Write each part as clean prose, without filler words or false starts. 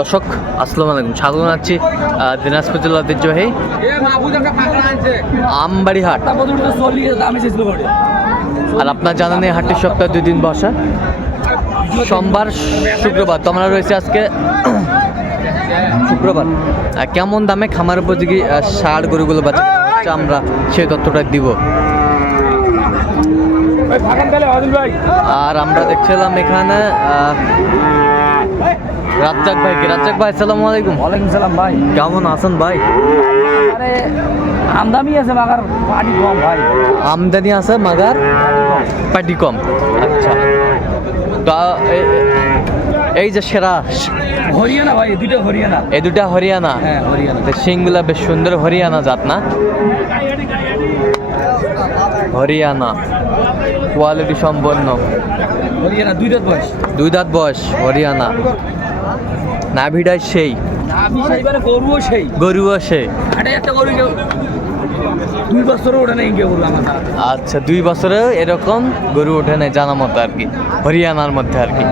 দর্শক আসসালামু আলাইকুম, স্বাগত জানাচ্ছি দিনাজপুর জেলার ঐতিহ্যবাহী আমবাড়ি হাট। আর আপনার জানা নেই হাটটি সপ্তাহে 2 দিন বসা, সোমবার শুক্রবার। তো আমরা রয়েছে আজকে শুক্রবার। কেমন দামে খামার উপযোগী ষাঁড় গরুগুলো বাচ্চা আমরা সেই তথ্যটা দিব। আর আমরা দেখছিলাম এখানে রাজ্জাক ভাইকে। রাজ্জাক ভাই আসসালামু আলাইকুম। ওয়ালাইকুম সালাম ভাই, কেমন আছেন ভাই? আরে আমদানি আছে মাগার পাটি কম ভাই। আমদানি আছে মাগার পাটি কম। আচ্ছা, তো এই যে সেরা হরিয়ানা ভাই, দুটো হরিয়ানা। এই দুটা হরিয়ানা। হ্যাঁ হরিয়ানা। সিংগুলা বেশ সুন্দর হরিয়ানা জাত না? হরিয়ানা কোয়ালিটি সম্পন্ন হরিয়ানা, 2 দাঁত বয়স। 2 দাঁত বয়স হরিয়ানা। নাভিটাই সেই, গরুও সেই। গরুও সেই। এটা একটা গরু 2 বছর ওঠে না ইনকে গরু আমার। আচ্ছা, 2 বছরে এরকম গরু ওঠে নাই জানা মতো আর কি, হরিয়ানার মধ্যে আর কি।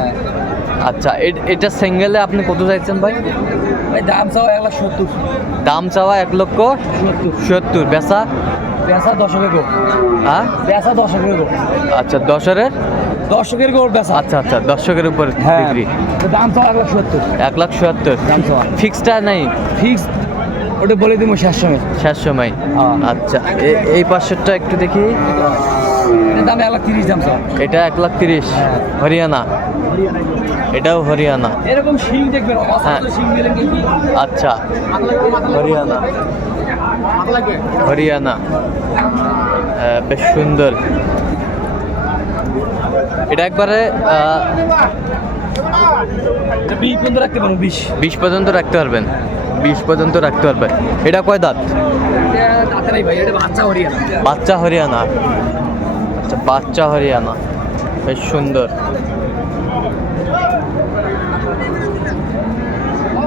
আচ্ছা, এটা সিঙ্গেলে আপনি কত চাইছেন ভাই? ভাই দাম চাওয়া 1,70,000। দাম চাওয়া 1,70,000। বেচা? বেচা 10,000 গো। হ্যাঁ, বেচা 10,000 গো। আচ্ছা, 10-এর 10,000 গো বেচা। আচ্ছা আচ্ছা, 10,000-এর উপর বিক্রি। দাম চাওয়া 1,70,000। 1,70,000 দাম চাওয়া ফিক্সটা নাই? ফিক্স ওটা বলে দিব শেষ সময়। শেষ সময়। আচ্ছা, এই পাশেরটা একটু দেখি। এটার দাম 1,30,000 দাম চাওয়া। এটা 1,30,000 হরিয়ানা। এটাও হরিয়ানা। এরকম শিং দেখবেন, হ্যাঁ। শিং দিলেন কি? আচ্ছা, হরিয়ানা। হরিয়ানা বেশ সুন্দর। এটা একবারে 20 পর্যন্ত রাখতে পারবো। 20 পর্যন্ত রাখতে পারবেন। 20 পর্যন্ত রাখতে পারবেন। এটা কয় দাঁত? দাঁতে নাই ভাই, এটা বাচ্চা হরিয়ানা। বাচ্চা হরিয়ানা। আচ্ছা, বাচ্চা হরিয়ানা বেশ সুন্দর।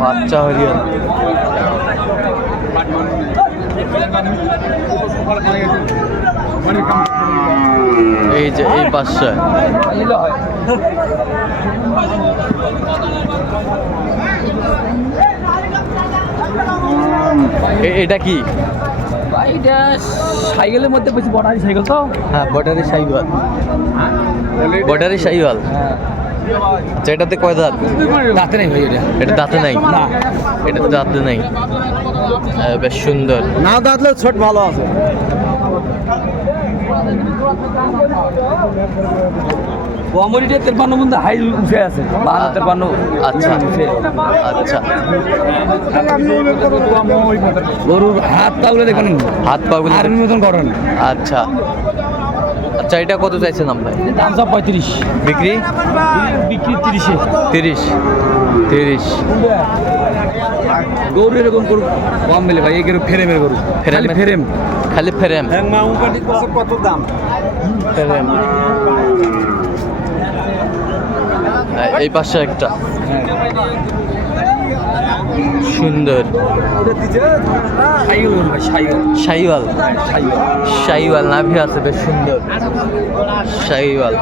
বাচ্চা হরিয়ানা। এই যে এই পাশে এটা কি? এটা সাইকেলের মধ্যে বেশি বড় সাইকেল তো। হ্যাঁ, বর্ডারি শাহিওয়াল। বর্ডারি শাহিওয়াল। আচ্ছা, এটাতে কয় দাঁত? দাঁতে নেই ভাই। এটা দাঁতে নাই? না, এটা দাঁতে নাই। বেশ সুন্দর। না দাঁতলে ছোট ভালো আছে। কমরিটে 53 মধ্যে হাই উঠে আছে। 52-53। আচ্ছা আচ্ছা। গরুর হাত পাগুলো দেখুন, হাত পাগুলো আর্মি মতন করেন। আচ্ছা আচ্ছা, এটা কত চাইছেন আপনার? দাম সব 35। বিক্রি? বিক্রি 30-এ। 30। গরু এরকম গরু কম মেলে ভাই। এই গরু ফ্রেমের গরু। ফ্রেম খালি ফ্রেম। কত দাম? ফ্রেম। এই পাশে একটা সুন্দর শাহিওয়াল। শাহিওয়াল নাভি আছে বেশ সুন্দর। শাহিওয়াল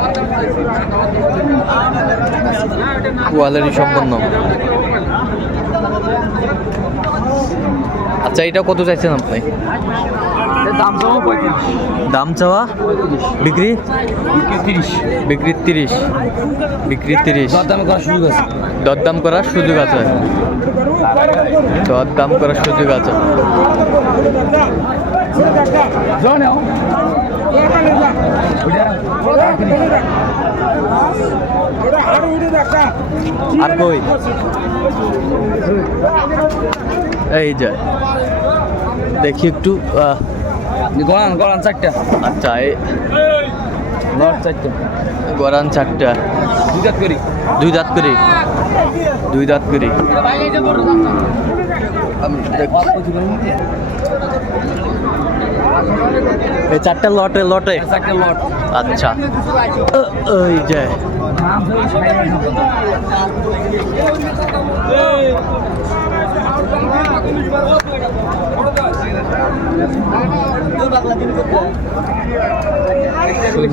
কোয়ালিটি সম্পন্ন। আচ্ছা, এটা কত চাইছেন আপনি? দাম চাওয়া 35। দাম চাওয়া? বিক্রি? বিক্রি 30। বিক্রি 30। দরদাম করার সুযোগ আছে। দরদাম করার সুযোগ আছে। দরদাম করার সুযোগ আছে। আর কই? এই যে দেখি একটু। গড়ান 4টা। আচ্ছা, এই নট 4টা। গরান 4টা। 2 দাঁত করি। 2 দাঁত করি। 2 দাঁত করি। এই 4টা লটে? 4টা লট। আচ্ছা, ওই যে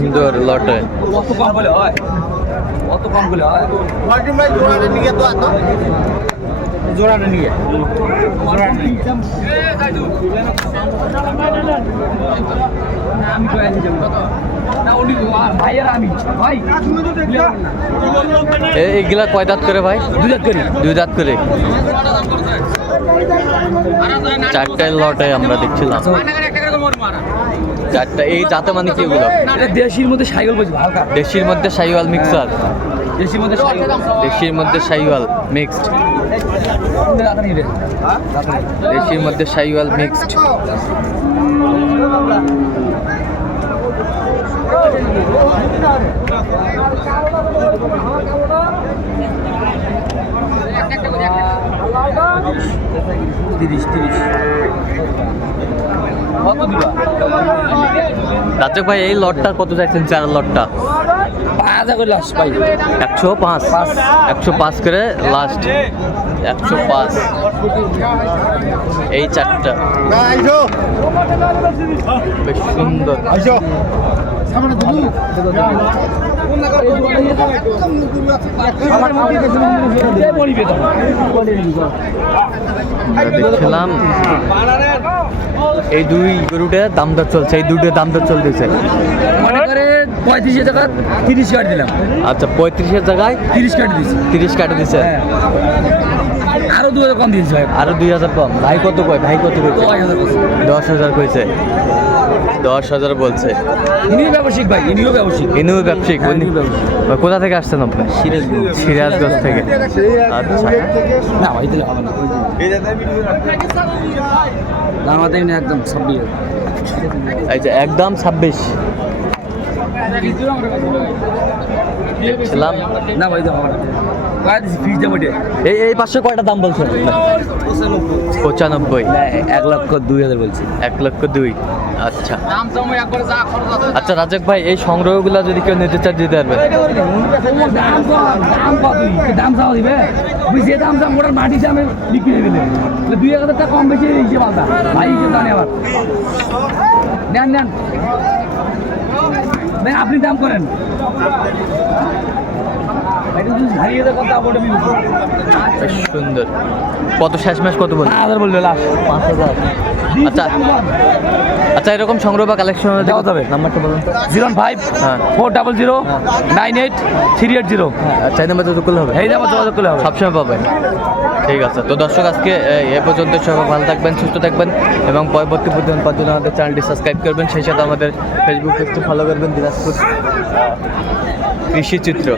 সুন্দর লটে। কত কম বলে হয়? কত কম বলে হয়? জোড়াটা নিয়ে আমি কয়ে দিতে না উনি ভাইয়ের আমি ভাই এইগুলা কয় দাঁত করে ভাই? 2 দাঁত করি। 2 দাঁত করে। চারটায় লটে আমরা দেখছিলাম, চারটা। এই জাতে মানে কি এগুলো? এটা দেশির মধ্যে সাইকেল বলছি হালকা দেশির মধ্যে শাহিওয়াল মিক্সার, দেশির মধ্যে সাইকেল দেশির মধ্যে শাহিওয়াল মিক্সড, দেশির মধ্যে শাহিওয়াল মিক্সড। রাজক ভাই এই লটটা কত চাইছেন? চার লটটা 5,000 করে লাস্ট ভাই 105, 105 করে লাস্ট, 105 এই চারটা। বেশ সুন্দর। দেখছিলাম এই দুই গরুটার দাম দর চলছে, এই দুটো দাম দর চলতেছে। মনে করে 35,000 টাকা 30 কাট দিলাম। আচ্ছা, 35-এর জায়গায় 30 কাট দিয়েছি। 30 কাটে দিছে। হ্যাঁ আরো 2,000 কম দিয়েছি ভাই। আরো 2,000 কম। ভাই কত কয়? ভাই কত কইছে? 10,000 কইছে। 10,000 বলছে। ইনিও ব্যবসায়িক ভাই, ইনিও ব্যবসায়িক। ইনুও ব্যবসায়িক। কোথা থেকে আসছেন আপনি? সিরাজগঞ্জ থেকে। আচ্ছা, না ভাই দিলে হবে না। দাম আমাদের একদম 26। এই যে একদম 26 দেখছিলাম। না ভাই দাম হবে না। কয় দিছি ফিক্স দাম ওইটা। এই পাশে কয়টা দাম বলছেন? 95। 1,02,000 বলছি। 1,02,000। আচ্ছা দাম তো আমি একবার যা খরচ আছে। আচ্ছা রাজক ভাই, এই সংগ্রহগুলো যদি কেউ নিতে চায় দিতে পারবে? দাম কত? দাম চাও দিবে? বুঝে দাম দাম ওটার মাটি দামে বিক্রি হয়ে গেলে 2,000 টাকা কম বেশি হিসেবে আলাদা ভাই, হিসেবে জানে আবার। নেন নেন ভাই, আপনি দাম করেন। বেশ সুন্দর। কত শেষ ম্যাচ কত বলছে? 5,000 বলবে লাস্ট। 5,000। আচ্ছা আচ্ছা, এরকম সংগ্রহ বা কালেকশন দেওয়া যাবে। নাম্বারটা বলুন তো। 05 হ্যাঁ 400 98 380। আচ্ছা, এই নাম্বার যোগাযোগ করলে হবে? এই নাম্বার যোগাযোগ করলে হবে। সবসময় পাবেন। ঠিক আছে, তো দর্শক আজকে এ পর্যন্ত। সবাই ভালো থাকবেন, সুস্থ থাকবেন এবং পরবর্তী প্রতিদিন পাওয়ার জন্য আমাদের চ্যানেলটি সাবস্ক্রাইব করবেন। সেই সাথে আমাদের ফেসবুক পেজটি ফলো করবেন, দিনাজপুর কৃষি চিত্র।